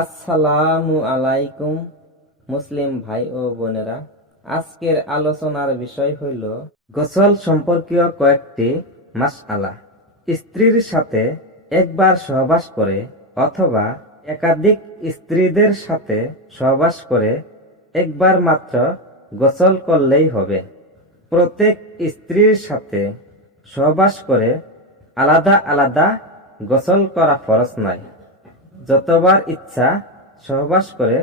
আসসালামু আলাইকুম, মুসলিম ভাই ও বোনেরা। আজকের আলোচনার বিষয় হইল গোসল সম্পর্কীয় কয়েকটি মাসআলা। স্ত্রীর সাথে একবার সহবাস করে অথবা একাধিক স্ত্রীদের সাথে সহবাস করে একবার মাত্র গোসল করলেই হবে। প্রত্যেক স্ত্রীর সাথে সহবাস করে আলাদা আলাদা গোসল করা ফরজ নয়। যতবার ইচ্ছা সহবাস করে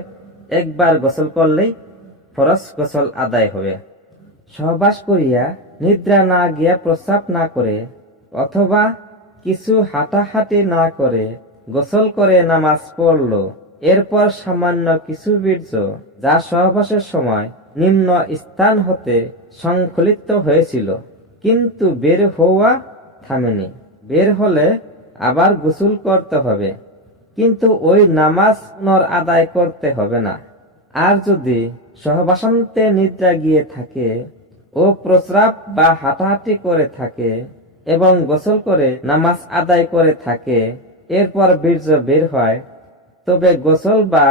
একবার গোসল করলেই ফরজ গোসল আদায় হবে। সহবাস করিয়া নিদ্রা না গিয়া প্রস্রাব না করে অথবা কিছু হাঁটাহাঁটি না করে গোসল করে নামাজ পড়ল। এরপর সামান্য কিছু বীর্য যা সহবাসের সময় নিম্ন স্থান হতে সংকলিত হয়েছিল, কিন্তু বের হওয়া থামেনি। বের হলে আবার গোসল করতে হবে। কিন্তু ওই নামাজ আদায় করতে হবে না। আর যদি সহবাসান্তে নিদ্রা গিয়ে থাকে ও প্রস্রাব বা হাঁটাহাঁটি করে থাকে এবং গোসল করে নামাজ আদায় করে থাকে, এরপর বীর্য বের হয়, তবে গোসল বা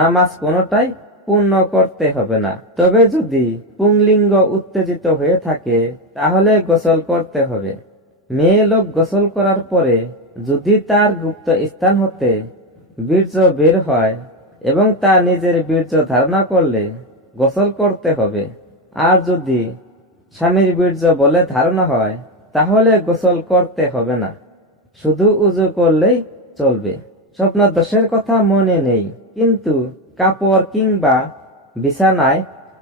নামাজ কোনোটাই পূর্ণ করতে হবে না। তবে যদি পুংলিঙ্গ উত্তেজিত হয়ে থাকে, তাহলে গোসল করতে হবে। মেয়ে লোক গোসল করার পরে যদি তার গুপ্ত স্থান হতে বীর্য বের হয় এবং তা নিজের বীর্য ধারণা করলে গোসল করতে হবে। আর যদি স্বামীর বীর্য বলে ধারণা হয়, তাহলে গোসল করতে হবে না। শুধু উজু করলেই চলবে। স্বপ্ন দোষের কথা মনে নেই, কিন্তু কাপড় কিংবা বিছানায়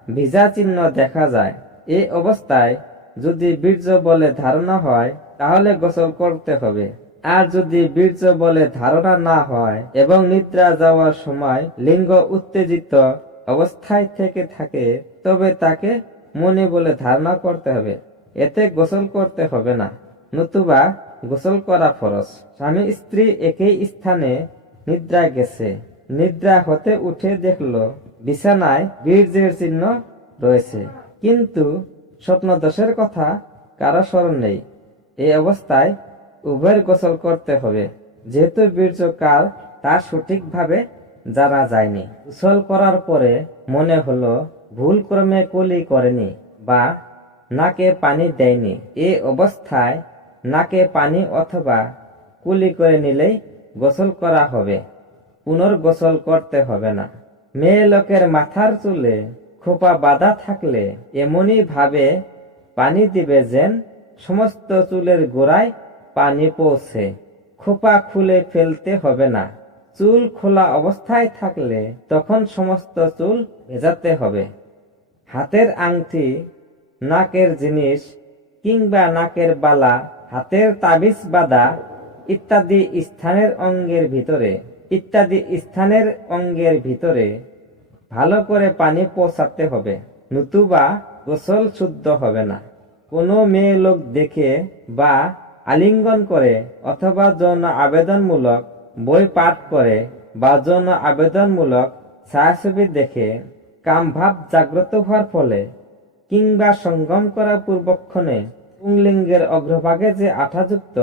ভিজা চিহ্ন দেখা যায়। এই অবস্থায় যদি বীর্য বলে ধারণা হয়, তাহলে গোসল করতে হবে। আর যদি বীর্য বলে ধারণা না হয় এবং নিদ্রা যাওয়ার সময় লিঙ্গ উত্তেজিত অবস্থায় থেকে থাকে, তবে তাকে মনে বলে ধারণা করতে হবে। এতে গোসল করতে হবে না। নতুবা গোসল করা ফরজ। স্বামী স্ত্রী একই স্থানে নিদ্রা গেছে। নিদ্রা হতে উঠে দেখল বিছানায় বীর্যের চিহ্ন রয়েছে। কিন্তু স্বপ্নদোষের কথা কারও স্মরণ নেই। এই অবস্থায় উভয়ের গোসল করতে হবে। যেহেতু বীর্য কার তা সঠিকভাবে জানা যায়নি। গোসল করার পরে মনে হলো ভুল ক্রমে কুলি করেনি বা নাকে পানি দেয়নি। এ অবস্থায় নাকে পানি অথবা কুলি করে নিলেই গোসল করা হবে। পুনর্গোসল করতে হবে না। মেয়ে লোকের মাথার চুলে খোপা বাঁধা থাকলে এমনই ভাবে পানি দিবে যেন সমস্ত চুলের গোড়ায় পানি পৌঁছে। খোপা খুলে ফেলতে হবে না। চুল খোলা অবস্থায় থাকলে তখন সমস্ত চুল ভেজাতে হবে। হাতের আংটি, নাকের জিনিস কিংবা নাকের বালা, হাতের তাবিজ বাঁধা ইত্যাদি স্থানের অঙ্গের ভিতরে, ইত্যাদি স্থানের অঙ্গের ভিতরে ভালো করে পানি পৌঁছাতে হবে। নতুবা গোসল শুদ্ধ হবে না। কোনো মেয়ে লোক দেখে বা আলিঙ্গন করে অথবা যৌন আবেদনমূলক বই পাঠ করে বা যৌন আবেদনমূলক ছায়াছবি দেখে কামভাব জাগ্রত হওয়ার ফলে কিংবা সঙ্গম করা পূর্বক্ষণে পুংলিঙ্গের অগ্রভাগে যে আঠাযুক্ত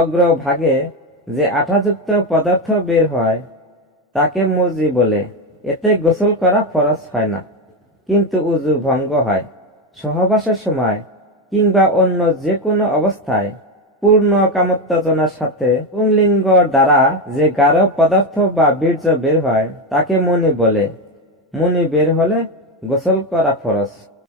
অগ্রভাগে যে আঠাযুক্ত পদার্থ বের হয়, তাকে মজি বলে। এতে গোসল করা ফরজ হয় না, কিন্তু উজু ভঙ্গ হয়। সহবাসের সময় কিংবা অন্য যে কোনো অবস্থায় পূর্ণ কামোত্তেজনার সাথে পুংলিঙ্গ দ্বারা যে গাঢ় পদার্থ বা বীর্য বের হয়, তাকে মনি বলে। মনি বের হলে গোসল করা ফরজ।